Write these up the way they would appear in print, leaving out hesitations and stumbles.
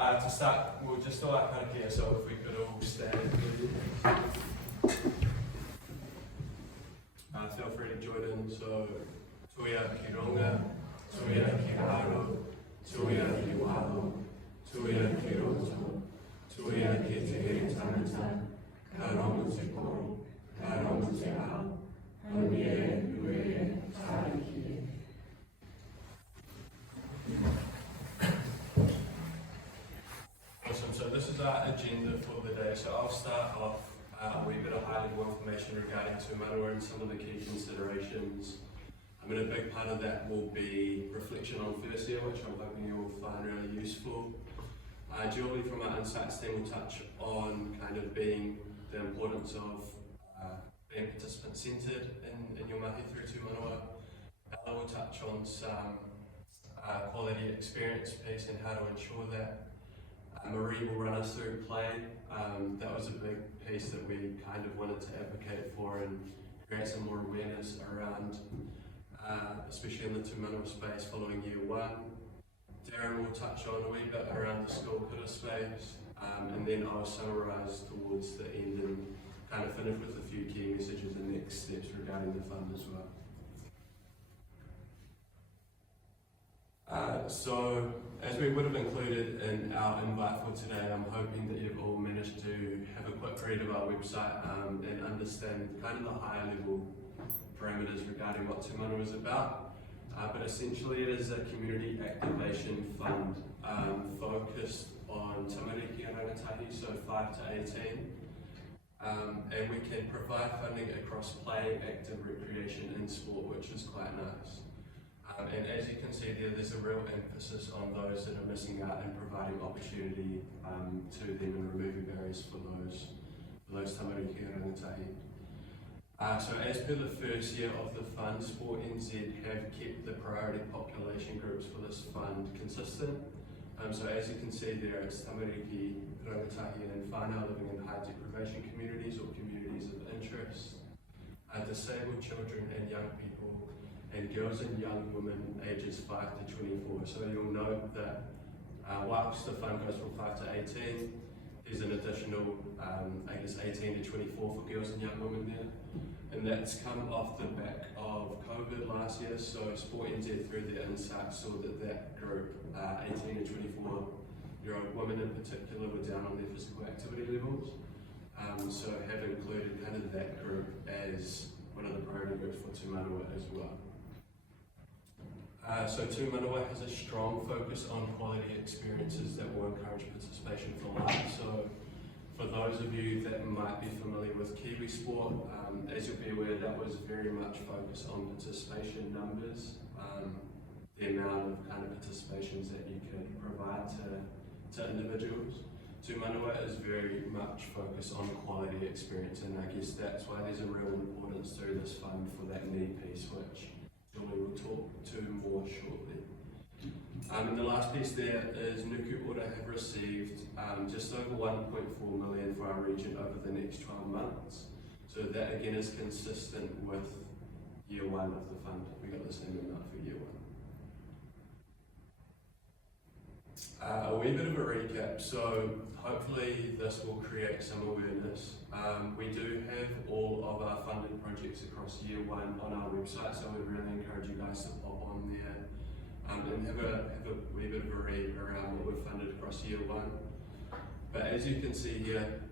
To start, we'll just do our karakia, so if we could all stand. Feel free to join in, so tuia ki ronga, tuia ki haro, tuia ki walo, tuia ki roto, tuia ki te hiri tangata, ka ronga te koro, ka ronga te ao, haunie, uere, tamariki. Awesome, so this is our agenda for the day. So I'll start off with a bit of high-level information regarding Tū Manawa and some of the key considerations. I mean, a big part of that will be reflection on first year, which I'm hoping you will find really useful. Julie from our insights team will touch on kind of being the importance of being participant-centred in your mahi through Tū Manawa. Ella will touch on some quality experience piece and how to ensure that. Marie will run us through play. That was a big piece that we kind of wanted to advocate for and create some more awareness around, especially in the Tū Manawa space following year one. Darren will touch on a wee bit around the school kura space, and then I'll summarise towards the end and kind of finish with a few key messages and next steps regarding the fund as well. So, as we would have included in our invite for today, I'm hoping that you've all managed to have a quick read of our website and understand kind of the higher level parameters regarding what Tū Manawa is about. But essentially it is a community activation fund focused on tamariki and rangatahi, so 5 to 18. And we can provide funding across play, active recreation and sport, which is quite nice. And as you can see there's a real emphasis on those that are missing out and providing opportunity to them and removing barriers for those tamariki and rangatahi. So as per the first year of the fund, Sport NZ have kept the priority population groups for this fund consistent. So as you can see there, it's tamariki, rangatahi and whānau living in high deprivation communities or communities of interest, disabled children and young people, and girls and young women ages 5 to 24. So you'll note that whilst the fund goes from 5 to 18, there's an additional, 18 to 24 for girls and young women there. And that's come off the back of COVID last year, so Sport NZ through their insights saw that group, 18 to 24-year-old women in particular, were down on their physical activity levels. So have included kind of that group as one of the priority groups for Tū Manawa as well. So Tū Manawa has a strong focus on quality experiences that will encourage participation for life. So for those of you that might be familiar with Kiwi sport, as you'll be aware, that was very much focused on participation numbers, the amount of kind of participations that you could provide to individuals. Tū Manawa is very much focused on quality experience, and I guess that's why there's a real importance through this fund for that need piece, which Julie will talk to more shortly. And the last piece there is Nuku Ora have received just over 1.4 million for our region over the next 12 months. So that again is consistent with year one of the fund. We got the same amount for year one. A wee bit of a recap. So hopefully this will create some awareness. We do have all of our funded projects across year one on our website, so we really encourage you guys to pop on there and have a wee bit of a read around what we've funded across year one. But as you can see here,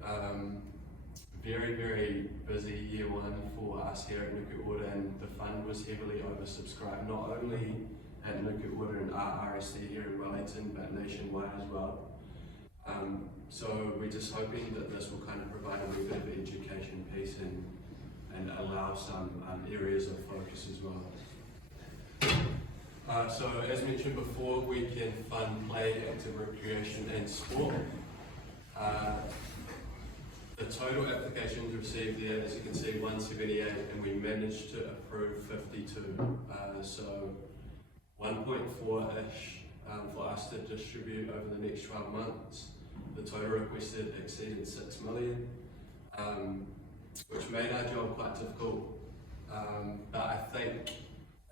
very, very busy year one for us here at Nuku Ora, and the fund was heavily oversubscribed, not only at Nuku Ora and our RSD here in Wellington, but nationwide as well. So we're just hoping that this will kind of provide a wee bit of an education piece and allow some areas of focus as well. So as mentioned before, we can fund play, active recreation and sport. The total applications received there, as you can see, 178, and we managed to approve 52. So 1.4-ish for us to distribute over the next 12 months. The total requested exceeded 6 million, which made our job quite difficult. But I think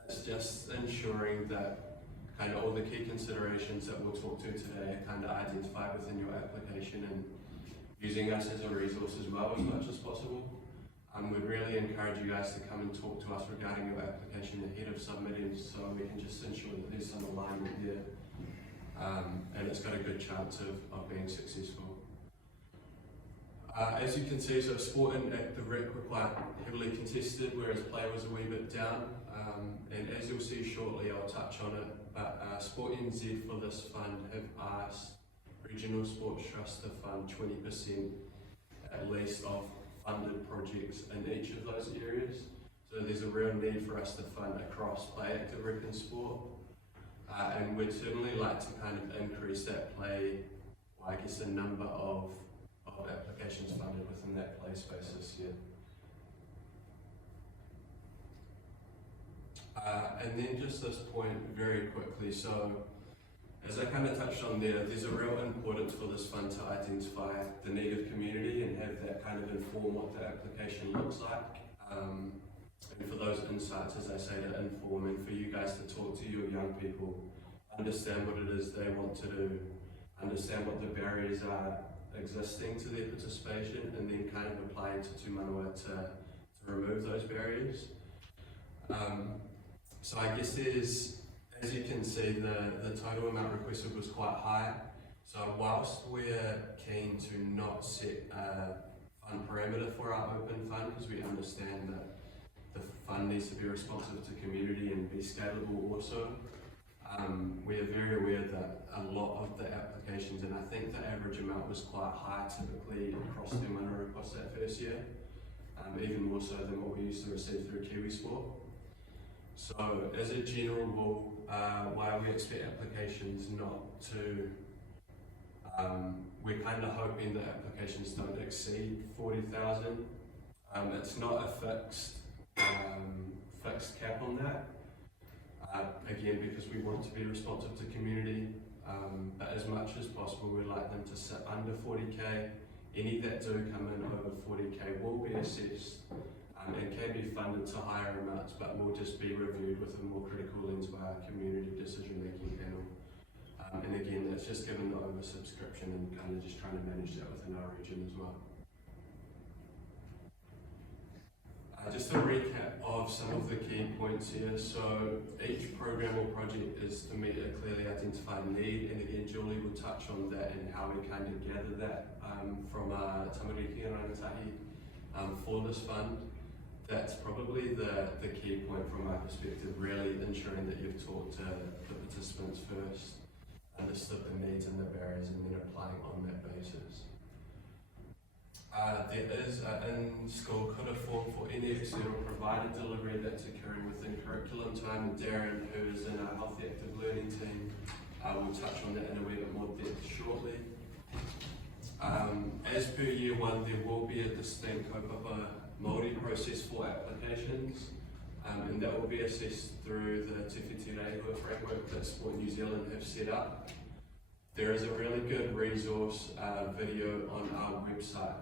it's just ensuring that kind of all the key considerations that we'll talk to today are kind of identified within your application, and using us as a resource as well as much as possible. We'd really encourage you guys to come and talk to us regarding your application ahead of submitting, so we can just ensure that there's some alignment there, and it's got a good chance of being successful. As you can see, so sport and active rec were quite heavily contested, whereas play was a wee bit down. And as you'll see shortly, I'll touch on it, but Sport NZ for this fund have asked Regional Sports Trust to fund 20% at least of funded projects in each of those areas. So there's a real need for us to fund across play, active rec and sport. And we'd certainly like to kind of increase that play, well, I guess the number of applications funded within that play space this year. And then just this point very quickly, so as I kind of touched on there's a real importance for this fund to identify the need of community and have that kind of inform what the application looks like. And for those insights, as I say, to inform, and for you guys to talk to your young people, understand what it is they want to do, understand what the barriers are existing to their participation, and then kind of applying to Tū Manawa to remove those barriers. So I guess there's, as you can see, the total amount requested was quite high. So whilst we're keen to not set a fund parameter for our open fund, because we understand that the fund needs to be responsive to community and be scalable also, we are very aware that a lot of the applications, and I think the average amount was quite high typically across Tū Manawa across that first year, even more so than what we used to receive through Kiwi Sport. So as a general rule, while we expect applications not to, we're kind of hoping that applications don't exceed 40,000. It's not a fixed cap on that. Again, because we want to be responsive to community, but as much as possible we'd like them to sit under 40k. Any that do come in over 40k will be assessed and can be funded to higher amounts, but will just be reviewed with a more critical lens by our community decision making panel. And again, that's just given the oversubscription and kind of just trying to manage that within our region as well. Just a recap of some of the key points here. So each program or project is to meet a clearly identified need, and again Julie will touch on that and how we kind of gather that from our tamariki and rangatahi for this fund. That's probably the key point from my perspective, really ensuring that you've talked to the participants first, understood the needs and the barriers, and then applying on that basis. There is an in-school coda form for any external provider delivery that's occurring within curriculum time, and Darren, who is in our Healthy Active Learning team, will touch on that in a wee bit more depth shortly. As per year one, there will be a distinct kaupapa Māori process for applications, and that will be assessed through the Te Whiti Rehua framework that Sport New Zealand have set up. There is a really good resource video on our website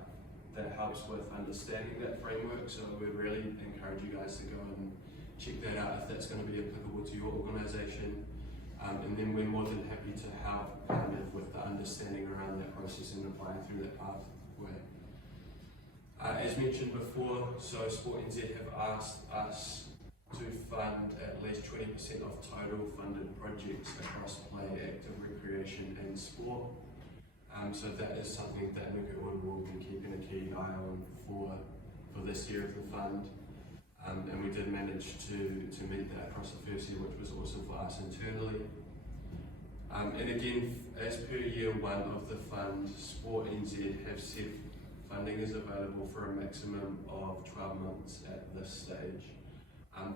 that helps with understanding that framework, so we'd really encourage you guys to go and check that out if that's going to be applicable to your organisation. And then we're more than happy to help kind of with the understanding around that process and applying through that pathway. As mentioned before, so Sport NZ have asked us to fund at least 20% of total funded projects across play, active recreation and sport. So that is something that Nuku will be keeping a keen eye on for this year of the fund. And we did manage to meet that across the first year, which was awesome for us internally. And again, as per year one of the fund, Sport NZ have said funding is available for a maximum of 12 months at this stage.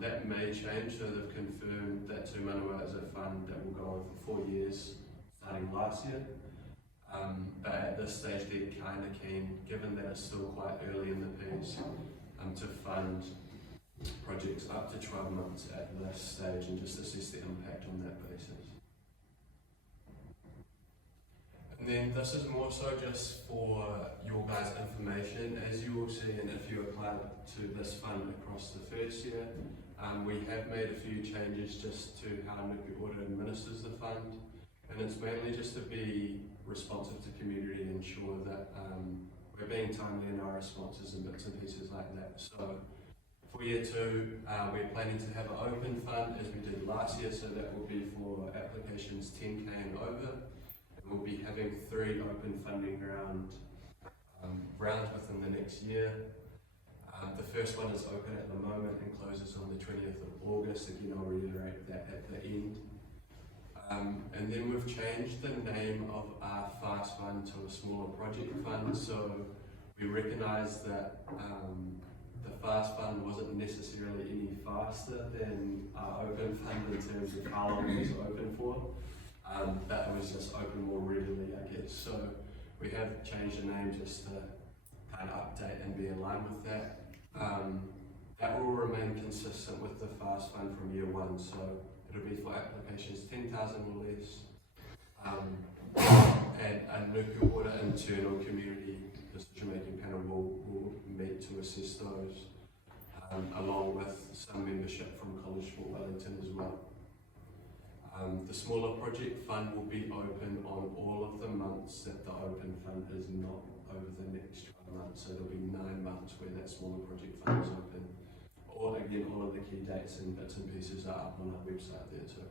That may change, so they've confirmed that Tū Manawa is a fund that will go on for 4 years, starting last year. But at this stage they're kind of keen, given that it's still quite early in the piece, to fund projects up to 12 months at this stage and just assess the impact on that basis. And then this is more so just for your guys' information. As you will see, and if you apply to this fund across the first year, We have made a few changes just to how Nuku Ora administers the fund, and it's mainly just to be responsive to community and ensure that we're being timely in our responses and bits and pieces like that. So for year 2, we're planning to have an open fund as we did last year, so that will be for applications 10K and over. And we'll be having 3 open funding rounds within the next year. The first one is open at the moment and closes on the 20th of August. Again, I'll reiterate that at the end. And then we've changed the name of our FAST fund to a smaller project fund. So we recognise that the FAST fund wasn't necessarily any faster than our open fund in terms of how long it was open for. That was just open more readily, I guess. So we have changed the name just to kind of update and be in line with that. That will remain consistent with the FAST fund from year 1. So it'll be for applications 10,000 or less. And a Nuku Ora internal community decision-making panel will meet to assess those, along with some membership from College Fort Wellington as well. The smaller project fund will be open on all of the months that the open fund is not over the next 12 months. So there'll be 9 months where that smaller project fund is open. Or again, all of the key dates and bits and pieces are up on our website there too.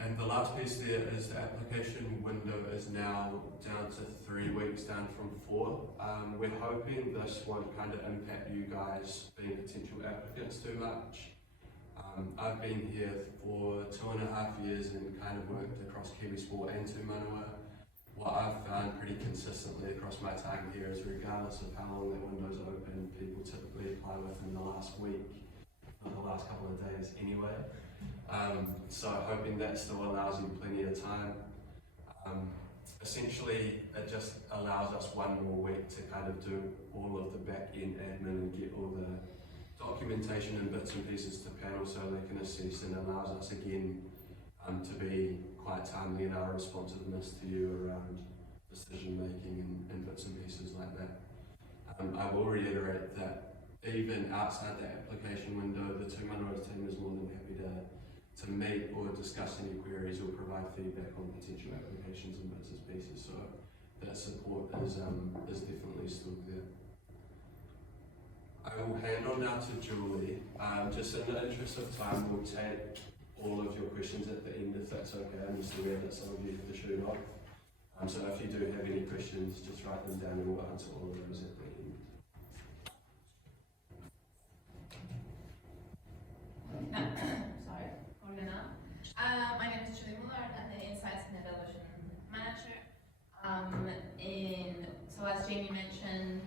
And the last piece there is the application window is now down to 3 weeks, down from 4. We're hoping this won't kind of impact you guys being potential applicants too much. I've been here for 2.5 years and kind of worked across Kiwi Sport and Tū Manawa. What I've found pretty consistently across my time here is regardless of how long that window's open, people typically apply within the last week, or the last couple of days anyway. So hoping that still allows you plenty of time. Essentially, it just allows us 1 more week to kind of do all of the back-end admin and get all the documentation and bits and pieces to panel so they can assess, and allows us again to be quite timely in our responsiveness to you around decision making and bits and pieces like that. I will reiterate that even outside the application window, the Tū Manawa team is more than happy to meet or discuss any queries or provide feedback on potential applications and bits and pieces. So that support is definitely still there. I will hand on now to Julie. Just in the interest of time, we'll take all of your questions at the end if that's okay. I'm just aware that some of you have to shoot off. So if you do have any questions, just write them down and we'll answer all of those at the end. Sorry, my name is Julie Muller. I'm the Insights and Evolution Manager. So as Jamie mentioned,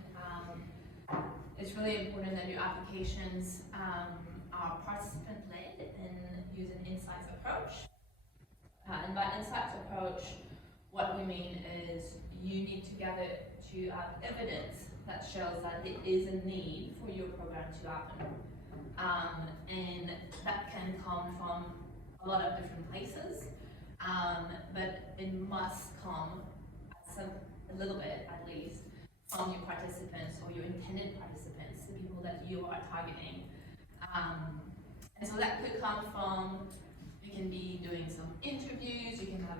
it's really important that your applications are participant-led and use an insights approach. And by insights approach, what we mean is you need to gather to have evidence that shows that there is a need for your program to happen. And that can come from a lot of different places, but it must come a little bit at least from your participants or your intended participants, the people that you are targeting. And so that could come from, you can be doing some interviews, you can have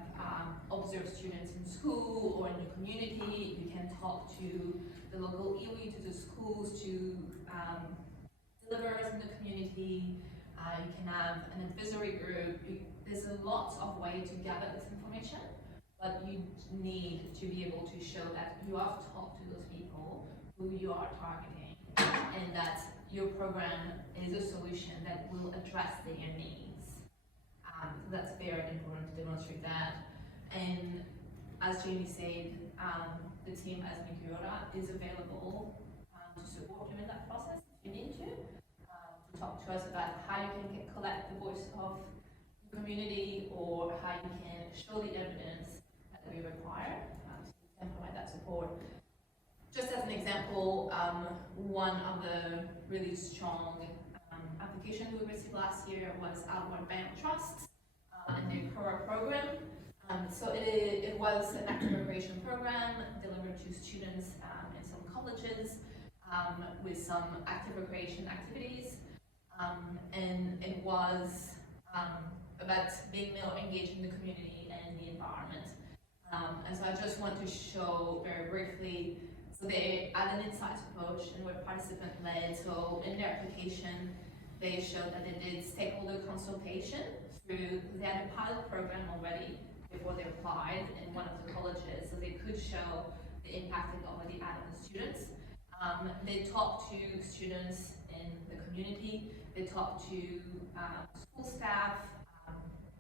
observe students in school or in your community, you can talk to the local iwi, to the schools, to deliverers in the community, you can have an advisory group. There's a lot of ways to gather this information, but you need to be able to show that you have talked to those people who you are targeting and that your program is a solution that will address their needs. So that's very important to demonstrate that. And as Jamie said, the team as Nuku Ora is available to support you in that process if you need to talk to us about how you can collect the voice of the community or how you can show the evidence that we require to provide that support. Just as an example, one of the really strong applications we received last year was Outward Bank Trust and their CORA program. So it was an active recreation program delivered to students in some colleges. with some active recreation activities, and it was about being more engaged in the community and the environment. And so I just want to show very briefly, so they had an insights approach and were participant led. So in their application, they showed that they did stakeholder consultation through, they had a pilot program already before they applied in one of the colleges, so they could show the impact it already had on the students. They talked to students in the community, they talked to school staff,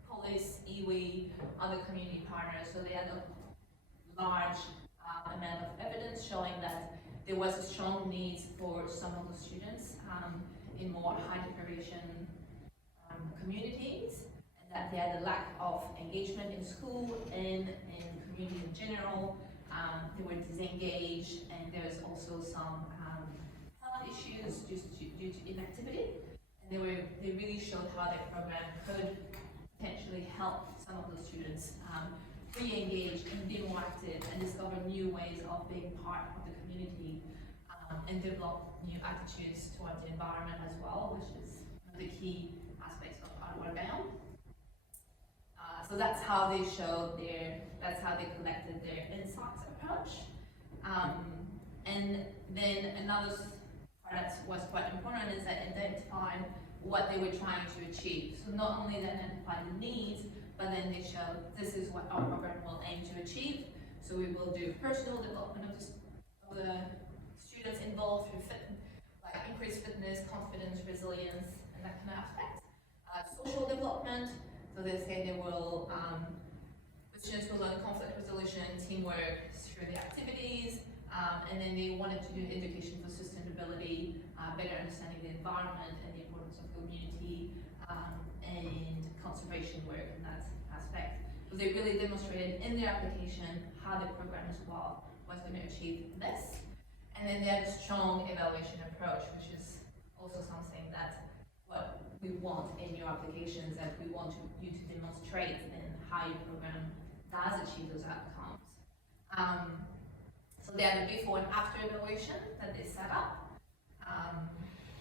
police, iwi, other community partners, so they had a large amount of evidence showing that there was a strong need for some of the students in more high deprivation communities, and that they had a lack of engagement in school and in community in general. They were disengaged, and there was also some health issues due to inactivity. And they really showed how their program could potentially help some of those students re-engage and be more active and discover new ways of being part of the community, and develop new attitudes toward the environment as well, which is one of the key aspects of Outward Bound. So that's how they showed that's how they collected their insights approach. And then another part that was quite important is that identified what they were trying to achieve. So not only they identified the needs, but then they showed this is what our program will aim to achieve. So we will do personal development of the students involved through like increased fitness, confidence, resilience, and that kind of aspect. Social development, so they say they will, the students will learn conflict resolution, teamwork through the activities, and then they wanted to do education for sustainability, better understanding the environment and the importance of community and conservation work in that aspect. So they really demonstrated in their application how the program as well was going to achieve this. And then they had a strong evaluation approach, which is also something that what we want in your applications, that we want you to demonstrate in how your program does achieve those outcomes. So they had a before and after evaluation that they set up.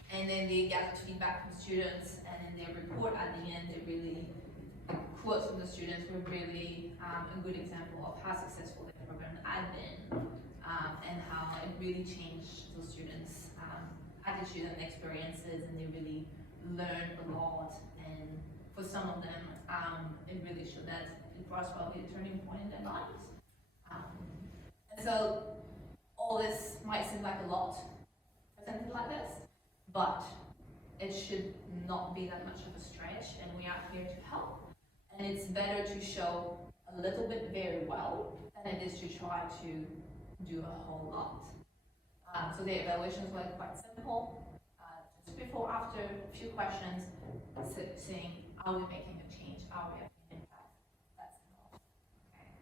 And then they gathered feedback from students, and in their report at the end, they really, quotes from the students were really a good example of how successful their program had been, and how it really changed those students' attitude and experiences, and they really learned a lot. And for some of them, it really showed that it was probably a turning point in their lives. And so all this might seem like a lot presented like this, but it should not be that much of a stretch, and we are here to help. And it's better to show a little bit very well than it is to try to do a whole lot. So the evaluations were quite simple. Just before, after, a few questions, saying, are we making a change? Are we having an impact? That's enough. Okay.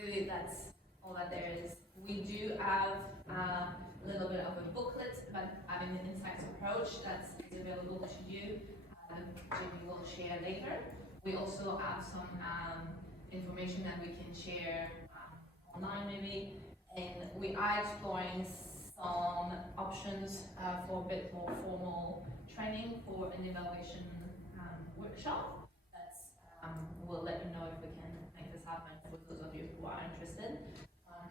Really, that's all that there is. We do have a little bit of a booklet about having an insights approach that's available to you. Jimmy will share later. We also have some information that we can share online maybe, and we are exploring some options for a bit more formal training for an evaluation workshop. That's we'll let you know if we can make this happen for those of you who are interested.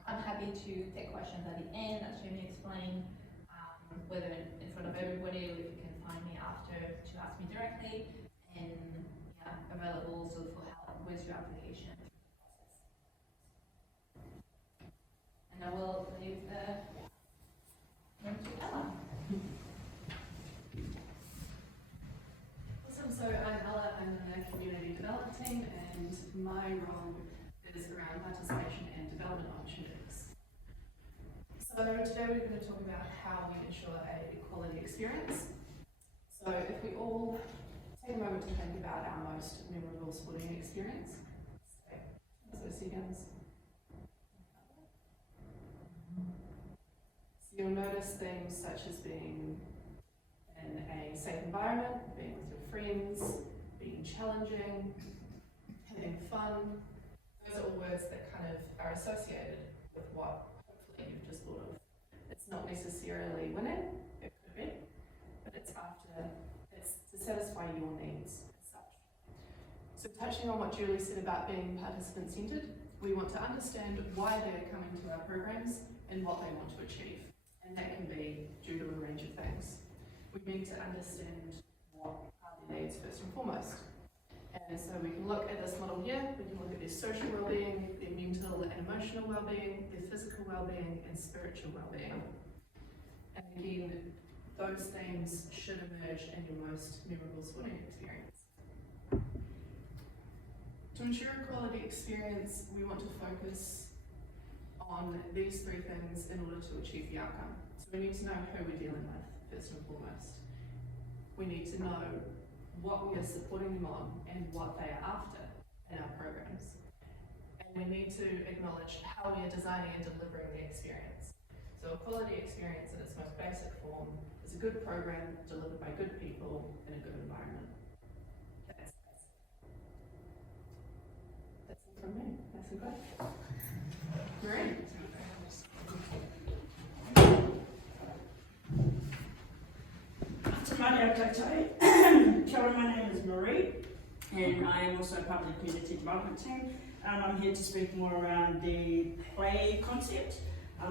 I'm happy to take questions at the end, as Jamie explained, whether in front of everybody or if you can find me after to ask me directly, and yeah, available also for help with your application process. And I will leave the room to Ella. Awesome, so I'm Ella, I'm on the community development team, and my role is around participation and development opportunities. So today we're going to talk about how we ensure a quality experience. So if we all take a moment to think about our most memorable sporting experience. So seconds. So you'll notice things such as being in a safe environment, being with your friends, being challenging, having fun. Those are all words that kind of are associated with what hopefully that you've just thought of. It's not necessarily winning, it could be, but it's to satisfy your needs as such. So touching on what Julie said about being participant-centred, we want to understand why they are coming to our programs and what they want to achieve. And that can be due to a range of things. We need to understand what are their needs first and foremost. And so we can look at this model here, we can look at their social well-being, their mental and emotional well-being, their physical well-being and spiritual well-being. And again, those themes should emerge in your most memorable sporting experience. To ensure a quality experience, we want to focus on these three things in order to achieve the outcome. So we need to know who we're dealing with, first and foremost. We need to know what we are supporting them on and what they are after in our programs. And we need to acknowledge how we are designing and delivering the experience. So a quality experience in its most basic form is a good program delivered by good people in a good environment. That's it from me. Nice and quick. Marie. Tū Manawa Active Aotearoa, my name is Marie, and I am also part of the community development team. I'm here to speak more around the play concept.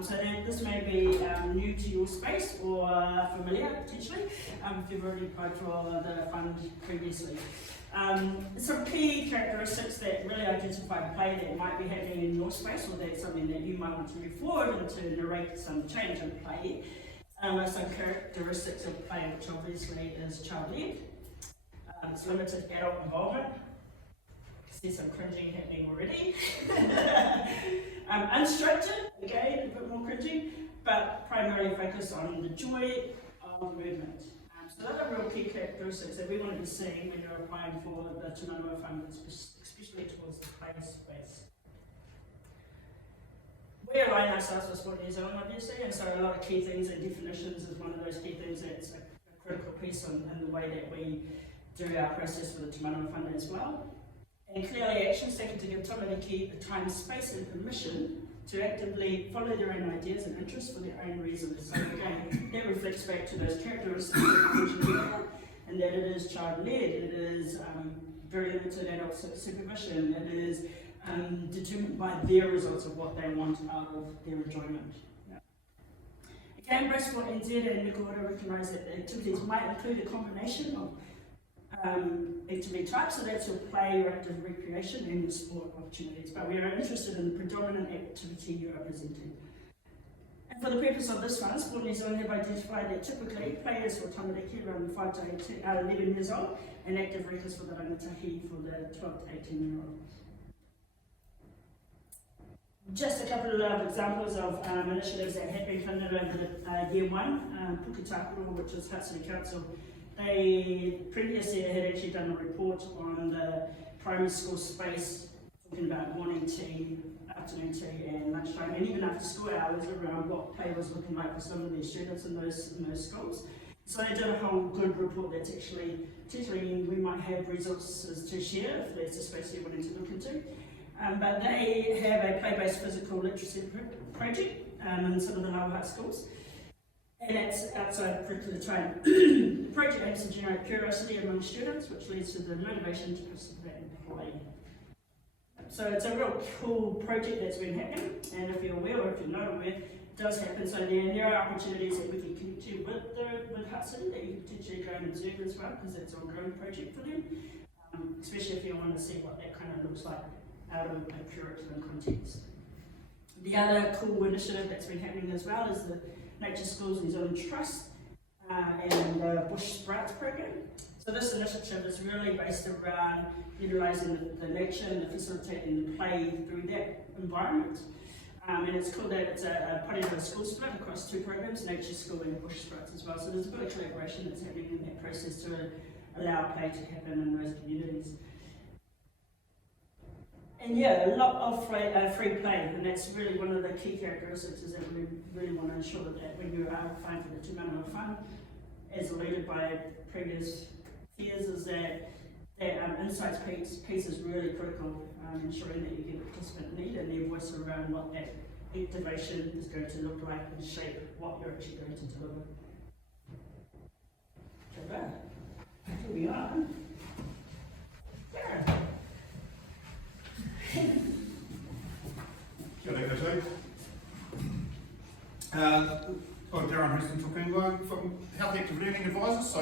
So this may be new to your space or familiar potentially if you've already applied for the fund previously. Some key characteristics that really identify play that might be happening in your space, or that's something that you might want to move forward and to narrate some change in play. Some characteristics of play, which obviously is child-led. It's limited adult involvement. See some cringing happening already. Unstructured, again, a bit more cringing, but primarily focused on the joy of movement. So those are real key characteristics that we want to be seeing when you're applying for the Tū Manawa Fund, especially towards the play space. We align ourselves with Sport New Zealand, obviously, and so a lot of key things and definitions is one of those key things that's a critical piece in the way that we do our process for the Tū Manawa Fund as well. And clearly, actions taken to give tamariki the time, space, and permission to actively follow their own ideas and interests for their own reasons. So again, that reflects back to those characteristics that I mentioned earlier, and that it is child-led, it is very limited adult supervision, it is determined by their results of what they want out of their enjoyment. Yeah. Again, Breastsport NZ and Nukuora recognise that the activities might include a combination of activity types, so that's your play, your active recreation and your sport opportunities, but we are interested in the predominant activity you are presenting. And for the purpose of this one, Sport New Zealand have identified that typically players for tamariki around 5 to 11 years old, and active recers for the rangatahi for the 12 to 18-year-olds. Just a couple of examples of initiatives that have been funded over the year one. Puketākoro, which is Hatsune Council, they previous year had actually done a report on the primary school space, talking about morning tea, afternoon tea and lunchtime, and even after school hours around what play was looking like for some of their students in those schools. So they did a whole good report that's actually, potentially we might have resources to share if that's a space you're wanting to look into. But they have a play-based physical literacy project in some of the lower height schools, and it's outside curricular time. The project aims to generate curiosity among students, which leads to the motivation to participate in play. So it's a real cool project that's been happening, and if you're aware or if you're not aware, it does happen. So there are opportunities that we can connect you with Hudson that you can potentially go and observe as well, because it's an ongoing project for them, especially if you want to see what that kind of looks like out of a curriculum context. The other cool initiative that's been happening as well is the Nature Schools New Zealand Trust and the Bush Sprouts program. So this initiative is really based around utilising the nature and facilitating the play through that environment. And it's cool that it's a part of a school split across two programs, Nature School and Bush Sprouts as well. So there's a bit of collaboration that's happening in that process to allow play to happen in those communities. And yeah, a lot of free play, and that's really one of the key characteristics is that we really want to ensure that when you are applying for the Tū Manawa Fund, as alluded by previous peers, is that insights piece is really critical, ensuring that you get the participant need and their voice around what that activation is going to look like and shape what you're actually going to deliver. Okay, here we are. Yeah. Kia ora koutou. I'm Darren Houston Tukunga from Health Active Learning Advisor. So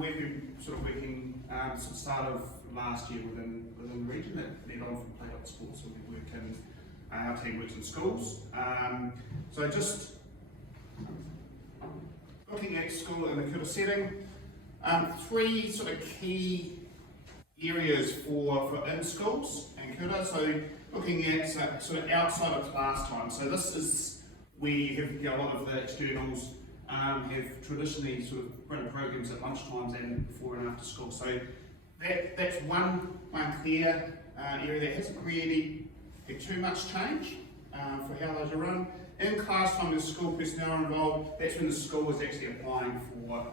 we've been sort of working since the start of last year within the region that led on from Play Sports, and we work in our team works in schools. So just looking at school in the Kuta setting, three sort of key areas for in schools and Kuta. So looking at sort of outside of class time. So this is where you have a lot of the externals have traditionally sort of run programs at lunchtimes and before and after school. So that's one clear area that hasn't really had too much change for how those are run. In class time, as school personnel are involved, that's when the school is actually applying for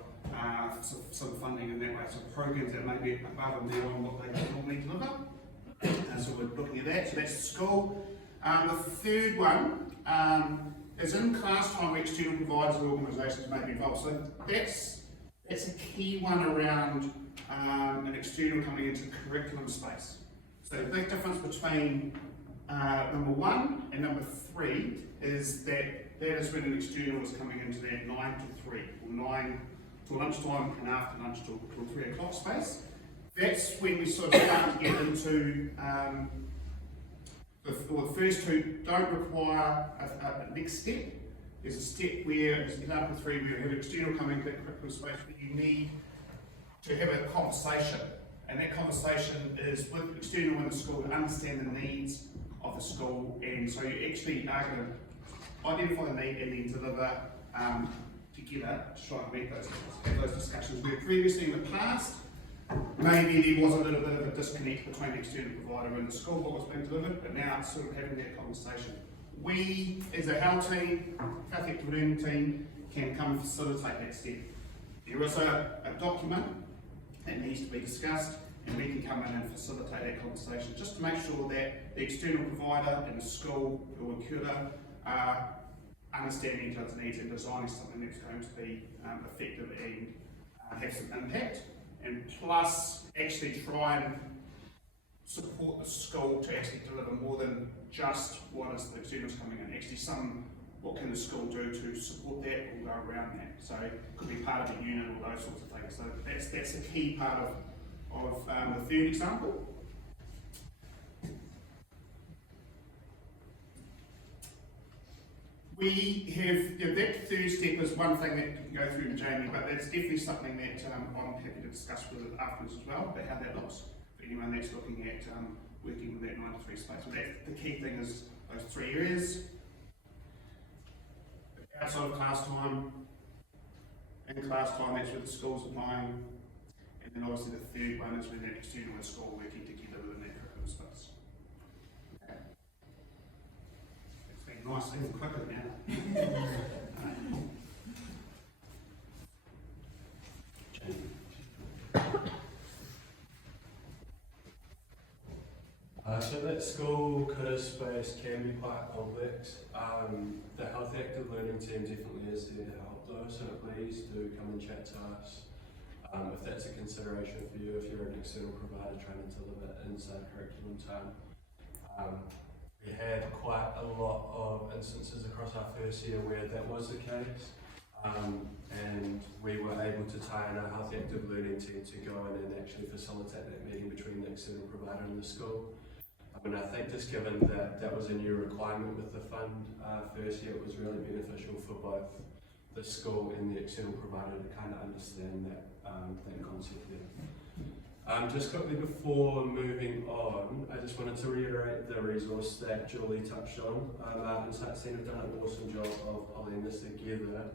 some funding in that way. So programs that may be above and beyond what they normally deliver. So we're looking at that. So that's the school. The third one is in class time where external providers and organisations may be involved. So that's a key one around an external coming into curriculum space. So the big difference between number one and number three is that is when an external is coming into that 9 to 3, or 9 till lunchtime and after lunch till 3 o'clock space. That's when we sort of start to get into the first two don't require a next step. There's a step where, as example 3, where you have an external coming into that curriculum space where you need to have a conversation. And that conversation is with external in the school to understand the needs of the school, and so you actually are going to identify the need and then deliver together to try and meet those discussions. Where previously in the past, maybe there was a little bit of a disconnect between the external provider and the school, what was being delivered, but now it's sort of having that conversation. We, as a health team, Health Active Learning team, can come and facilitate that step. There is a document that needs to be discussed, and we can come in and facilitate that conversation just to make sure that the external provider and the school or Kuta are understanding each other's needs and designing something that's going to be effective and have some impact, and plus actually try and support the school to actually deliver more than just what is the externals coming in. Actually what can the school do to support that or go around that. So it could be part of a unit or those sorts of things. So that's a key part of the third example. We have, that third step is one thing that you can go through with Jamie, but that's definitely something that I'm happy to discuss with it afterwards as well, about how that looks for anyone that's looking at working with that 9 to 3 space. So the key thing is those three areas. Outside of class time, in class time, that's where the school's applying, and then obviously the third one is when that external and school working together within that curriculum space. It's been nice and quicker now. So that school Kuta space can be quite complex. The Health Active Learning team definitely is there to help though, so please do come and chat to us if that's a consideration for you, if you're an external provider trying to deliver inside curriculum time. We had quite a lot of instances across our first year where that was the case, and we were able to tie in our Health Active Learning team to go in and actually facilitate that meeting between the external provider and the school. And I think just given that that was a new requirement with the fund first year, it was really beneficial for both the school and the external provider to kind of understand that concept there. Just quickly before moving on, I just wanted to reiterate the resource that Julie touched on. Our Insights team have done an awesome job of pulling this together.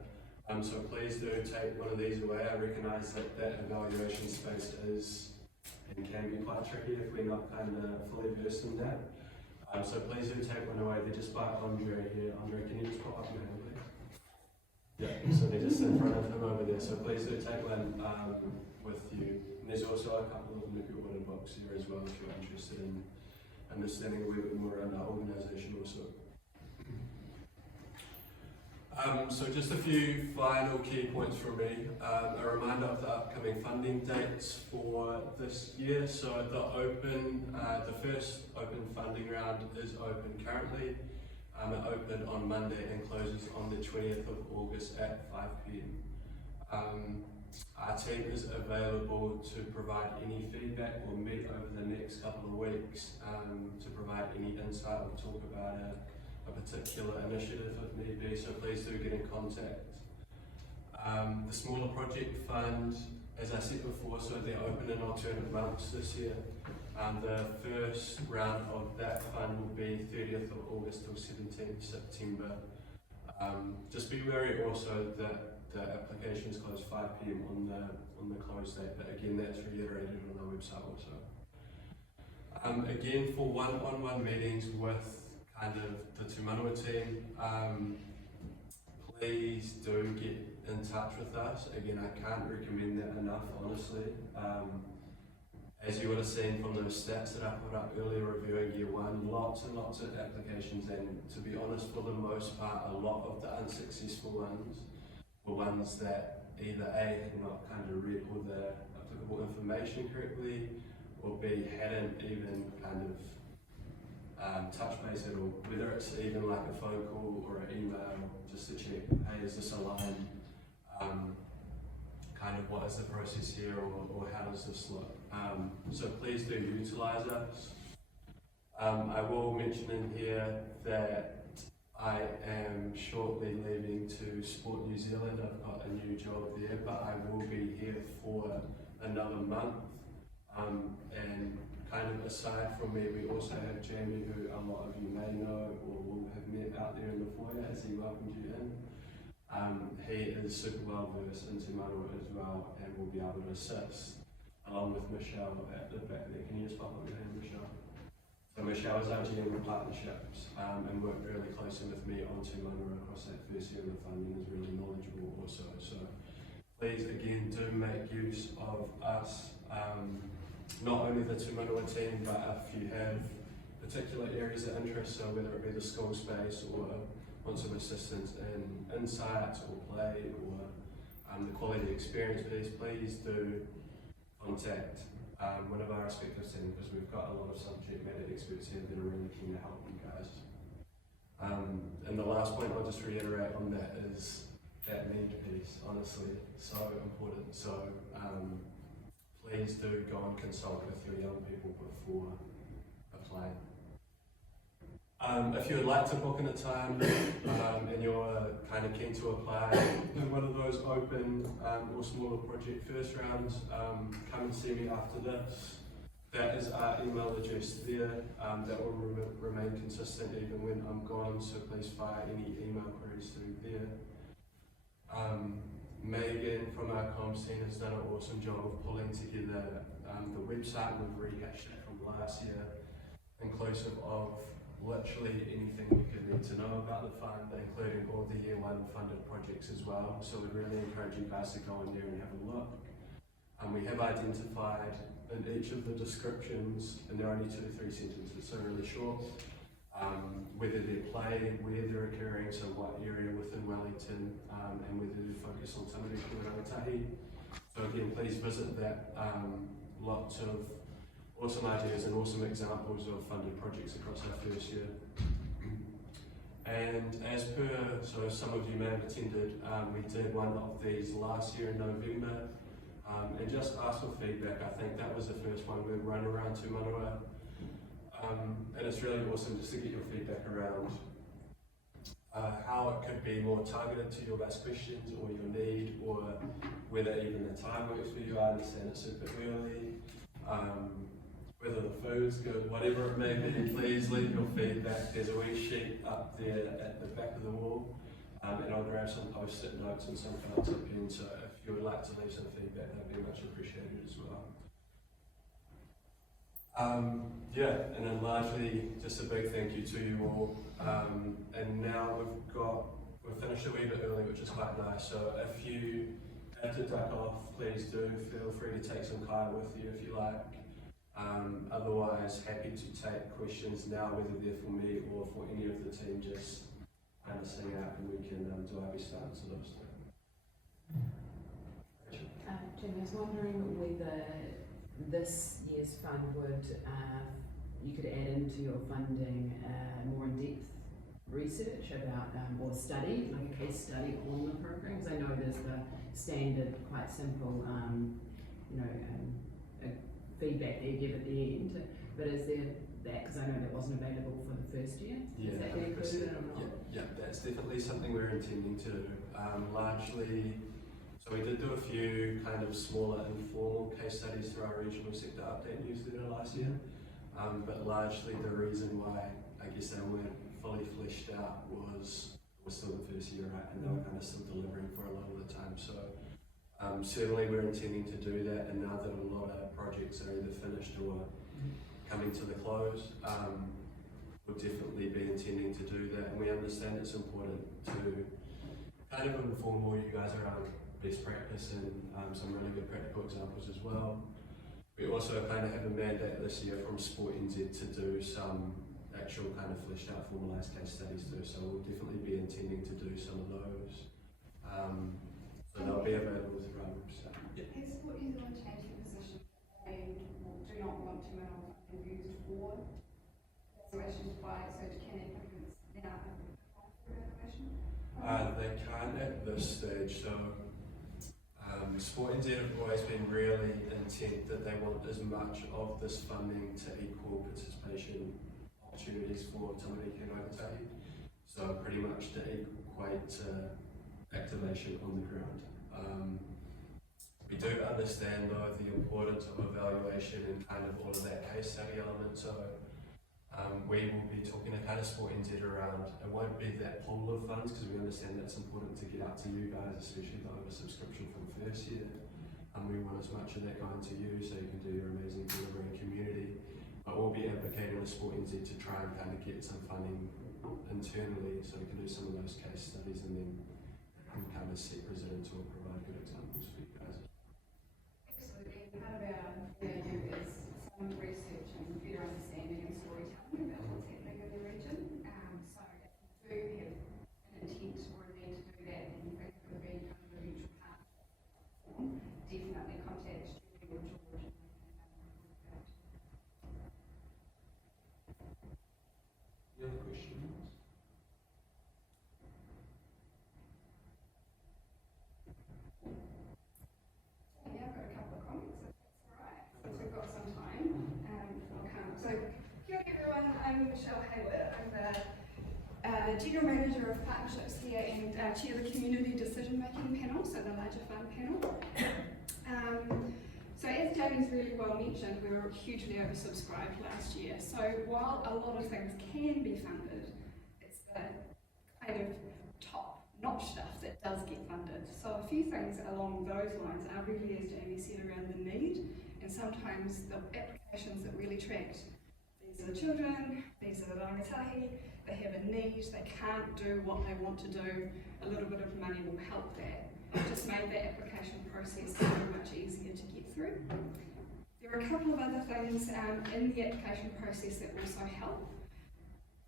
So please do take one of these away. I recognise that evaluation space is and can be quite tricky if we're not kind of fully versed in that. So please do take one away. They're just by Andre here. Andre, can you just pop up your hand, please? Yeah, so they're just in front of him over there. So please do take one with you. And there's also a couple of Nuku wooden books here as well if you're interested in understanding a little bit more around our organisation also. So just a few final key points from me. A reminder of the upcoming funding dates for this year. So the first open funding round is open currently. It opened on Monday and closes on the 20th of August at 5 p.m. Our team is available to provide any feedback or meet over the next couple of weeks to provide any insight or talk about a particular initiative if need be, so please do get in contact. The smaller project fund, as I said before, so they're open in alternate months this year. The first round of that fund will be 30th of August till 17th September. Just be wary also that the applications close 5 p.m. on the close date, but again that's reiterated on our website also. Again, for one-on-one meetings with kind of the Tū Manawa team, please do get in touch with us. Again, I can't recommend that enough, honestly. As you would have seen from those stats that I put up earlier reviewing year one, lots and lots of applications, and to be honest, for the most part, a lot of the unsuccessful ones were ones that either A, had not kind of read all the applicable information correctly, or B, hadn't even kind of touch base at all, whether it's even like a phone call or an email just to check, hey, is this aligned? Kind of what is the process here, or how does this look? So please do utilise us. I will mention in here that I am shortly leaving to Sport New Zealand. I've got a new job there, but I will be here for another month. And kind of aside from me, we also have Jamie, who a lot of you may know or will have met out there in the foyer as he welcomed you in. He is super well versed in Tū Manawa as well, and will be able to assist along with Michelle at the back there. Can you just pop up your hand, Michelle? So Michelle is our GM of partnerships and worked really closely with me on Tū Manawa across that first year of the funding, is really knowledgeable also. So please again do make use of us, not only the Tū Manawa team, but if you have particular areas of interest, so whether it be the school space or want some assistance in insights or play or the quality experience piece, please do contact one of our respective teams, because we've got a lot of subject matter experts here that are really keen to help you guys. And the last point I'll just reiterate on that is that need piece, honestly, so important. So please do go and consult with your young people before applying. If you would like to book in a time and you're kind of keen to apply in one of those open or smaller project first rounds, come and see me after this. That is our email address there. That will remain consistent even when I'm gone, so please fire any email queries through there. Megan from our comms team has done an awesome job of pulling together the website. We've rehashed it from last year, inclusive of literally anything we could need to know about the fund, including all the year one funded projects as well. So we'd really encourage you guys to go in there and have a look. We have identified in each of the descriptions, and they're only 2 to 3 sentences, so really short, whether they're playing, where they're occurring, so what area within Wellington, and whether they focus on tamariki or rangatahi. So again, please visit that. Lots of awesome ideas and awesome examples of funded projects across our first year. And as per, so some of you may have attended, we did one of these last year in November, and just ask for feedback. I think that was the first one we'd run around Tū Manawa. And it's really awesome just to get your feedback around how it could be more targeted to your best questions or your need, or whether even the time works for you. I understand it's super early. Whether the food's good, whatever it may be, please leave your feedback. There's a wee sheet up there at the back of the wall, and I'll grab some post-it notes and some cards up here, so if you would like to leave some feedback, that'd be much appreciated as well. Yeah, and then largely just a big thank you to you all. And now we've finished a wee bit early, which is quite nice, so if you have to duck off, please do feel free to take some kaya with you if you like. Otherwise, happy to take questions now, whether they're for me or for any of the team, just kind of sing out and we can do our best to answer those too. Jenny, I was wondering whether this year's fund would, you could add into your funding more in-depth research about, or study, like a case study on the programs. I know there's the standard, quite simple, feedback that you give at the end, but is there that, because I know that wasn't available for the first year? Yeah, is that being included or not? Yeah, that's definitely something we're intending to do. Largely, so we did do a few kind of smaller informal case studies through our regional sector update newsletter last year, but largely the reason why I guess they weren't fully fleshed out was we're still the first year, right, and they were kind of still delivering for a lot of the time. So certainly we're intending to do that, and now that a lot of projects are either finished or coming to the close, we'll definitely be intending to do that, and we understand it's important to kind of inform more you guys around best practice and some really good practical examples as well. We also kind of have a mandate this year from Sport NZ to do some actual kind of fleshed out formalised case studies too, so we'll definitely be intending to do some of those. So they'll be available through our website. Has Sport New Zealand changed their position and do not want to Manawa be used for evaluations by search can applicants now apply for evaluation? They can't at this stage, so Sport NZ have always been really intent that they want as much of this funding to equal participation opportunities for tamariki and rangatahi. So pretty much to equate to activation on the ground. We do understand though the importance of evaluation and kind of all of that case study element, so we will be talking to kind of Sport NZ around, it won't be that pool of funds because we understand that's important to get out to you guys, especially the oversubscription from first year. We want as much of that going to you so you can do your amazing delivery community, but we'll be advocating with Sport NZ to try and kind of get some funding internally so we can do some of those case studies and then kind of set precedents or provide good examples for you guys. Absolutely. Part of our value is some research and better understanding and storytelling about what's happening in the region. So if you do have an intent or a need to do that and you think it would be kind of a mutual partnership, definitely contact Julie or George. Any other questions? Yeah, I've got a couple of comments, if that's all right, since we've got some time. I'll come. So, kia ora everyone, I'm Michelle Hayward. I'm the General Manager of Partnerships here and chair of the Community Decision Making Panel, so the larger fund panel. So as Jamie's really well mentioned, we were hugely oversubscribed last year. So while a lot of things can be funded, it's the kind of top-notch stuff that does get funded. So a few things along those lines are really, as Jamie said, around the need, and sometimes the applications that really tracked, these are the children, these are the rangatahi, they have a need, they can't do what they want to do, a little bit of money will help that. It just made the application process so much easier to get through. There are a couple of other things in the application process that also help.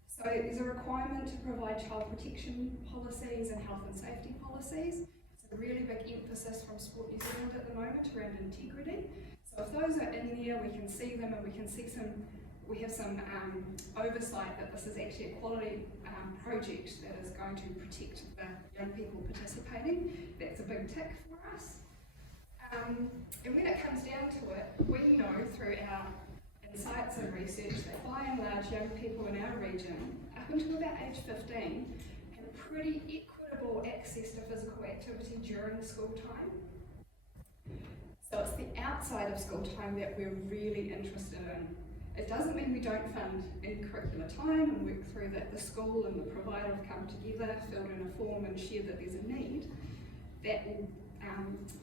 So there's a requirement to provide child protection policies and health and safety policies. It's a really big emphasis from Sport New Zealand at the moment around integrity. So if those are in there, we can see them and we can see we have some oversight that this is actually a quality project that is going to protect the young people participating. That's a big tick for us. And when it comes down to it, we know through our insights and research that by and large young people in our region, up until about age 15, have pretty equitable access to physical activity during school time. So it's the outside of school time that we're really interested in. It doesn't mean we don't fund in curricular time and work through that the school and the provider have come together, filled in a form and shared that there's a need. That will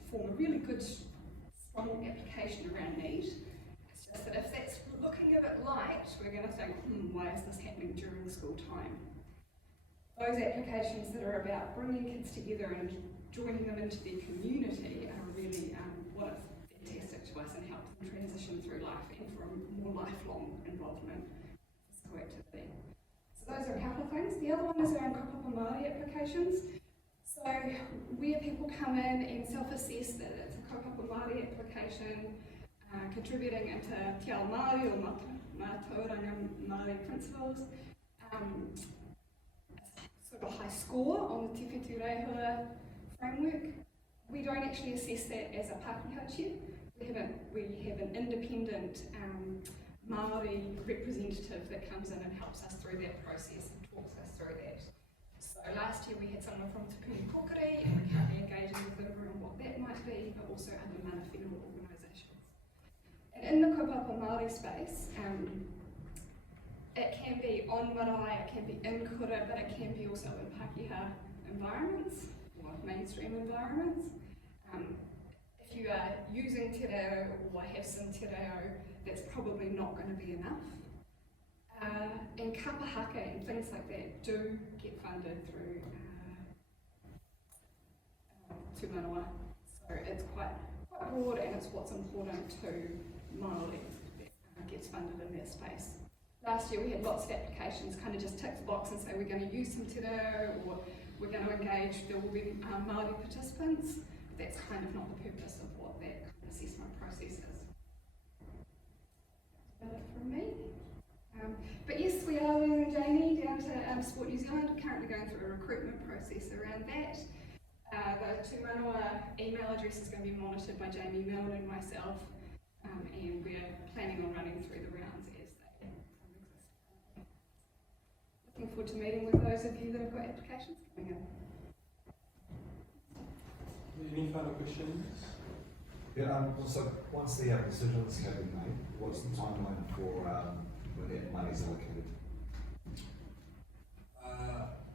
form a really good, strong application around need. It's just that if that's looking a bit light, we're going to think, why is this happening during school time? Those applications that are about bringing kids together and joining them into their community are really what is fantastic to us and help them transition through life and for a more lifelong involvement in physical activity. So those are a couple of things. The other one is around kaupapa Māori applications. So where people come in and self-assess that it's a kaupapa Māori application, contributing into te ao Māori or mātauranga Māori principles, sort of a high score on the Te Whetū Rehua framework. We don't actually assess that as a Pākehā chair. We have an independent Māori representative that comes in and helps us through that process and talks us through that. So last year we had someone from Te Puni Pōkere, and we're currently engaging with them around what that might be, but also other mana whenua organisations. And in the kaupapa Māori space, it can be on marae, it can be in kura, but it can be also in Pākehā environments, or mainstream environments. If you are using te reo or have some te reo, that's probably not going to be enough. And kapahaka and things like that do get funded through Tū Manawa. So it's quite broad, and it's what's important to Māori that gets funded in that space. Last year we had lots of applications, kind of just tick the box and say we're going to use some te reo, or we're going to engage, there will be Māori participants. But that's kind of not the purpose of what that kind of assessment process is. That's it from me. But yes, we are losing Jamie down to Sport New Zealand, currently going through a recruitment process around that. The Tū Manawa email address is going to be monitored by Jamie Milne and myself, and we're planning on running through the rounds as they exist. Looking forward to meeting with those of you that have got applications coming in. Any final questions? Yeah, so once the decisions have been made, what's the timeline for when that money's allocated?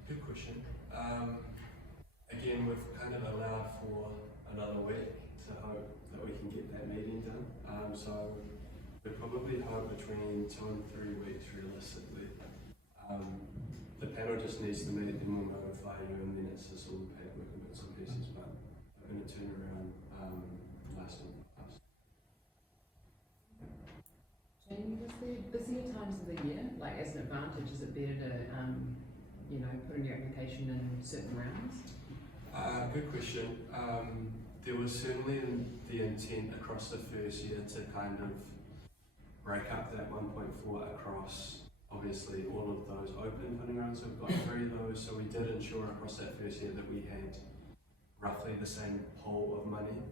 Good question. Again, we've kind of allowed for another week to hope that we can get that meeting done. So we probably hope between 2 and 3 weeks realistically. The panel just needs to meet, then we'll notify you, and then it's just all paperwork and bits and pieces, but I'm going to turn around last and last. Jamie, was there busier times of the year? Like, as an advantage, is it better to, put in your application in certain rounds? Good question. There was certainly the intent across the first year to kind of break up that 1.4 across, obviously, all of those open funding rounds. So we've got 3 of those, so we did ensure across that first year that we had roughly the same pool of money.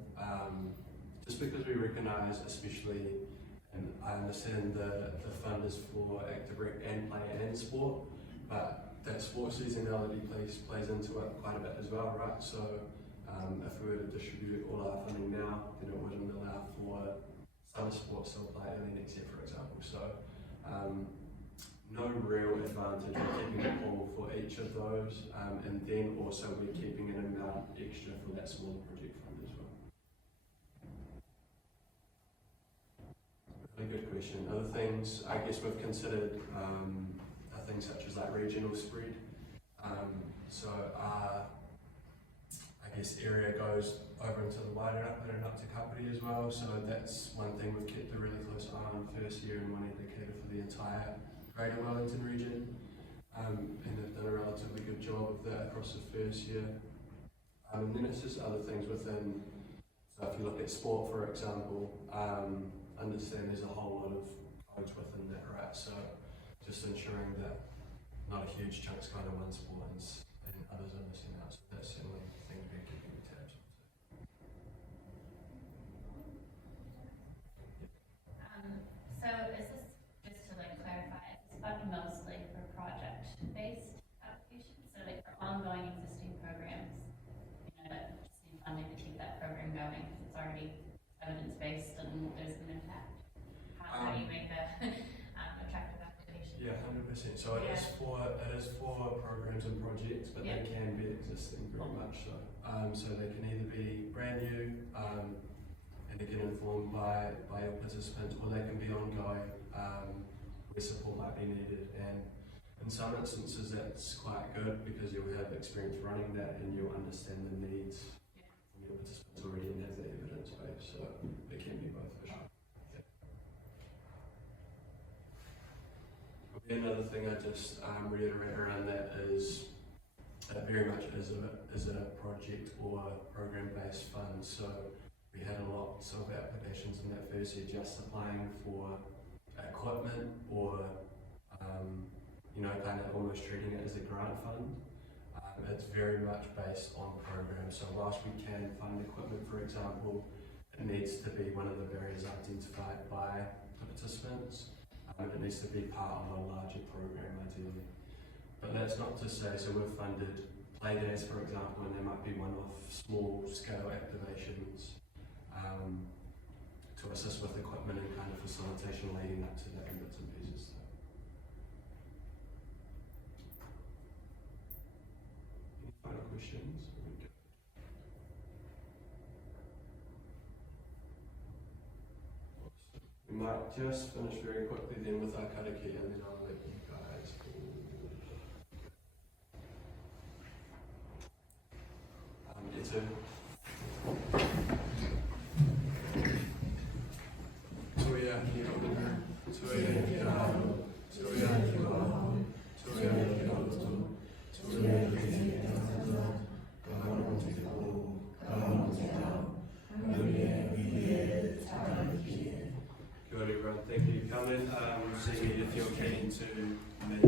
Just because we recognise, especially, and I understand the fund is for active rec and play and sport, but that sports seasonality plays into it quite a bit as well, right? So if we were to distribute all our funding now, then it wouldn't allow for summer sports to apply early next year, for example. So no real advantage in keeping a pool for each of those, and then also we're keeping an amount extra for that smaller project fund as well. Really good question. Other things, I guess we've considered things such as like regional spread. So our, I guess, area goes over into the Wairarapa and up to Kapiti as well. So that's one thing we've kept a really close eye on first year and wanting to cater for the entire Greater Wellington region. And they've done a relatively good job of that across the first year. And then it's just other things within, so if you look at sport, for example, understand there's a whole lot of codes within that, right? So just ensuring that not a huge chunk's going to one sport and others are missing out. So that's certainly things we're keeping tabs on. So is this, just to clarify, is this funding mostly for project-based applications? So for ongoing existing programs, that just need funding to keep that program going because it's already evidence-based and there's an impact? How do you make that attractive application? Yeah, 100%. So it is for programs and projects, but they can be existing very much so. So they can either be brand new and again informed by your participants, or they can be ongoing where support might be needed. And in some instances that's quite good because you'll have experience running that and you'll understand the needs from your participants already and have the evidence base. So it can be both for sure. Another thing I just reiterate around that is it very much is a project or program-based fund. So we had a lot of applications in that first year just applying for equipment or kind of almost treating it as a grant fund. It's very much based on programs. So whilst we can fund equipment, for example, it needs to be one of the barriers identified by the participants. It needs to be part of a larger program ideally. But that's not to say, so we've funded play days, for example, and there might be one-off small scale activations to assist with equipment and kind of facilitation leading up to that and bits and pieces. Any final questions? We might just finish very quickly then with our tamariki, and then I'll let you guys go. Good everyone, thank you for coming. See me if you're keen to meet